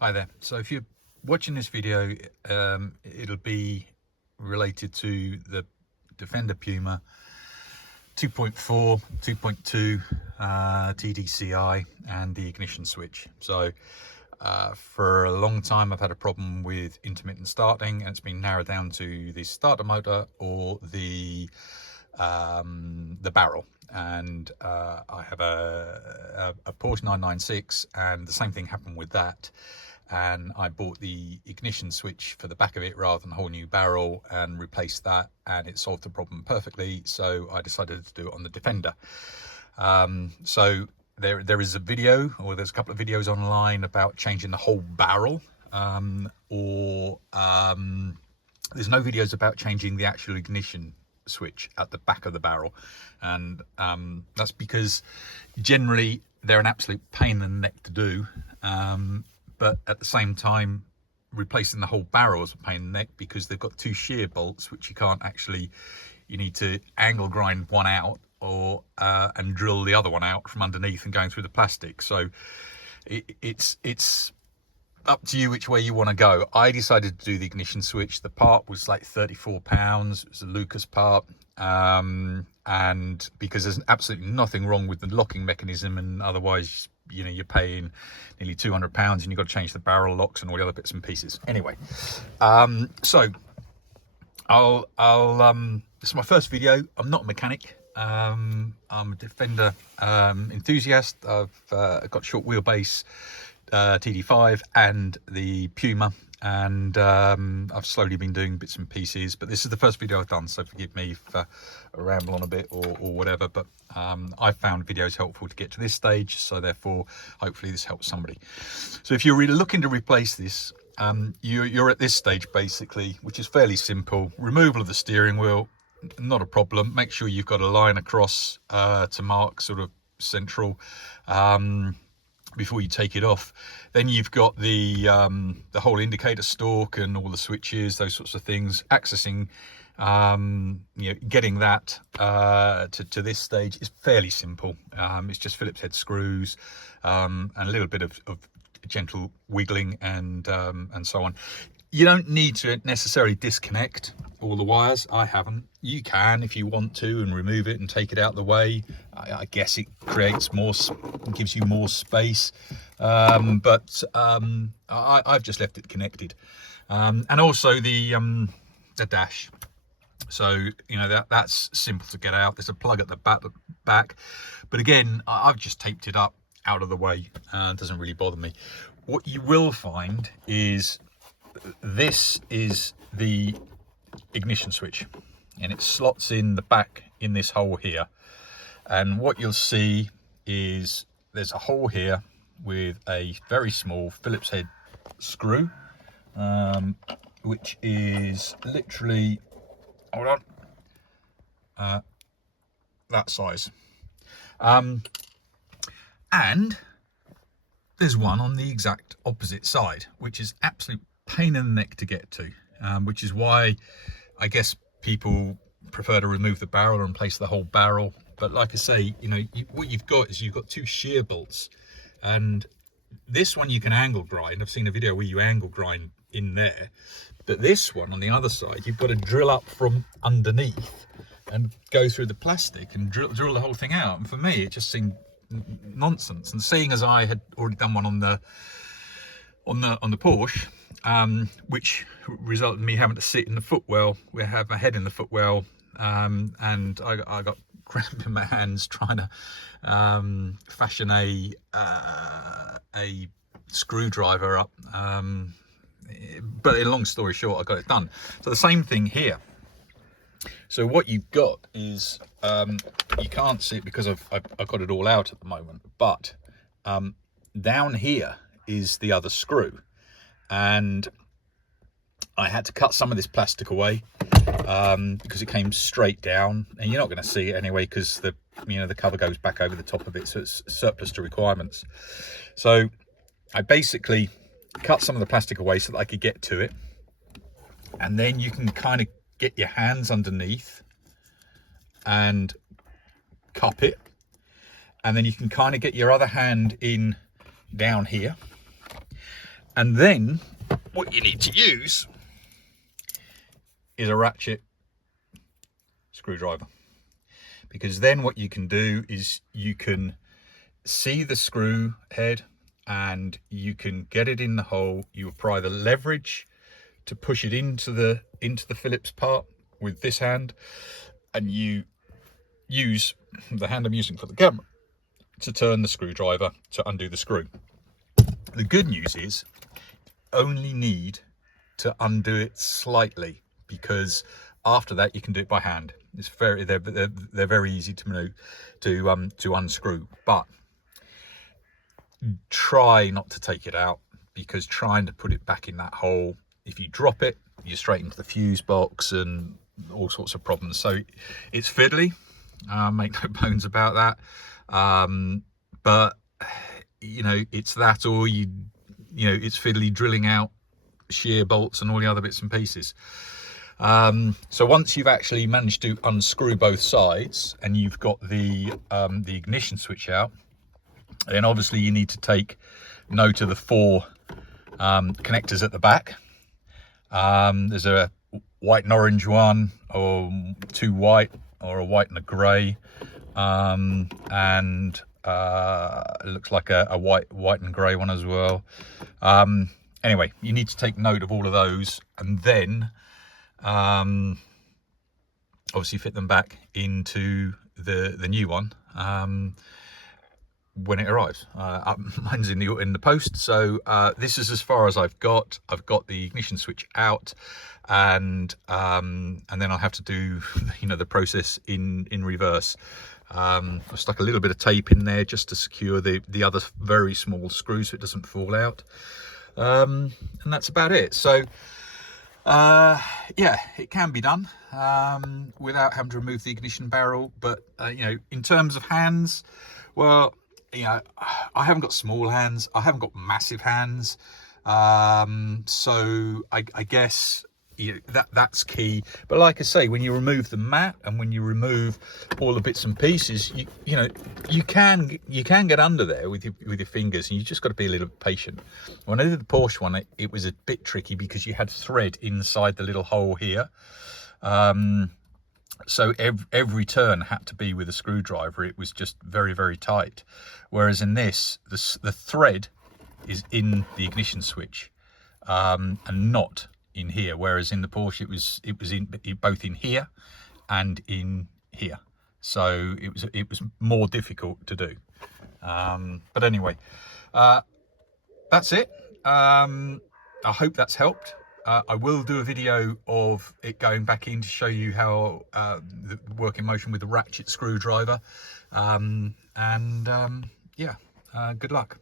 Hi there. So if you're watching this video, it'll be related to the Defender Puma 2.4, 2.2 TDCi and the ignition switch. So for a long time I've had a problem with intermittent starting, and it's been narrowed down to the starter motor or the barrel. And I have a Porsche 996, and the same thing happened with that. And I bought the ignition switch for the back of it rather than a whole new barrel and replaced that, and it solved the problem perfectly. So I decided to do it on the Defender. So there is a video, or there's a couple of videos online about changing the whole barrel, or there's no videos about changing the actual ignition switch at the back of the barrel. And that's because generally they're an absolute pain in the neck to do. But at the same time, replacing the whole barrel is a pain in the neck because they've got two shear bolts, which you can't actually, you need to angle grind one out or and drill the other one out from underneath and going through the plastic. So it's up to you which way you want to go. I decided to do the ignition switch. The part was like £34. It was a Lucas part. And because there's absolutely nothing wrong with the locking mechanism, and otherwise, you know, you're paying nearly £200 and you've got to change the barrel locks and all the other bits and pieces. Anyway, so this is my first video. I'm not a mechanic. I'm a Defender enthusiast. I've got short wheelbase TD5 and the Puma, and I've slowly been doing bits and pieces, but this is the first video I've done, so forgive me if I ramble on a bit or whatever. But I've found videos helpful to get to this stage, so therefore hopefully this helps somebody. So if you're really looking to replace this, you're at this stage basically, which is fairly simple. Removal of the steering wheel, not a problem. Make sure you've got a line across to mark sort of central before you take it off. Then you've got the whole indicator stalk and all the switches, those sorts of things. Accessing, you know, getting that to this stage is fairly simple. It's just Phillips head screws and a little bit of gentle wiggling and so on. You don't need to necessarily disconnect all the wires. I haven't. You can if you want to, and remove it and take it out of the way. I guess it creates more, gives you more space, but I've just left it connected. And also the dash. So, you know, that's simple to get out. There's a plug at the back, but again, I've just taped it up out of the way. It doesn't really bother me. What you will find is this is the ignition switch, and it slots in the back in this hole here. And what you'll see is there's a hole here with a very small Phillips head screw, which is literally, hold on, that size. And there's one on the exact opposite side, which is absolute pain in the neck to get to, which is why I guess people prefer to remove the barrel and replace the whole barrel. But like I say, you know, what you've got is you've got two shear bolts, and this one you can angle grind. I've seen a video where you angle grind in there, but this one on the other side, you've got to drill up from underneath and go through the plastic and drill the whole thing out. And for me, it just seemed nonsense. And seeing as I had already done one on the Porsche, which resulted in me having to sit in the footwell, we have my head in the footwell, and I got cramp in my hands trying to fashion a screwdriver up, but in long story short, I got it done. So the same thing here. So what you've got is, you can't see it because I've got it all out at the moment, but down here is the other screw, and I had to cut some of this plastic away because it came straight down, and you're not going to see it anyway because the cover goes back over the top of it, so it's surplus to requirements. So I basically cut some of the plastic away so that I could get to it, and then you can kind of get your hands underneath and cup it, and then you can kind of get your other hand in down here, And then what you need to use is a ratchet screwdriver, because then what you can do is you can see the screw head and you can get it in the hole. You apply the leverage to push it into the Phillips part with this hand, and you use the hand I'm using for the camera to turn the screwdriver to undo the screw. The good news is only need to undo it slightly, because after that you can do it by hand. It's they're very easy to unscrew, but try not to take it out, because trying to put it back in that hole, if you drop it, you're straight into the fuse box and all sorts of problems. So it's fiddly, make no bones about that. But you know, it's that, or it's fiddly drilling out shear bolts and all the other bits and pieces. So once you've actually managed to unscrew both sides and you've got the ignition switch out, then obviously you need to take note of the 4 connectors at the back. There's a white and orange one, or 2 white, or a white and a grey, and it looks like a white and grey one as well. Anyway, you need to take note of all of those, and then obviously fit them back into the new one when it arrives. Mine's in the post, so this is as far as I've got. I've got the ignition switch out, and then I'll have to do the process in reverse. I've stuck a little bit of tape in there just to secure the other very small screw so it doesn't fall out, and that's about it. So yeah, it can be done without having to remove the ignition barrel, but in terms of hands, well, I haven't got small hands, I haven't got massive hands, so I guess that's key. But like I say, when you remove the mat and when you remove all the bits and pieces, you can get under there with your fingers, and you just got to be a little patient. When I did the Porsche one, it was a bit tricky because you had thread inside the little hole here, so every turn had to be with a screwdriver. It was just very, very tight, whereas in this, the thread is in the ignition switch, and not in here, whereas in the Porsche it was in both in here and in here, so it was more difficult to do. But anyway, that's it. I hope that's helped. I will do a video of it going back in to show you how the work in motion with the ratchet screwdriver, yeah, good luck.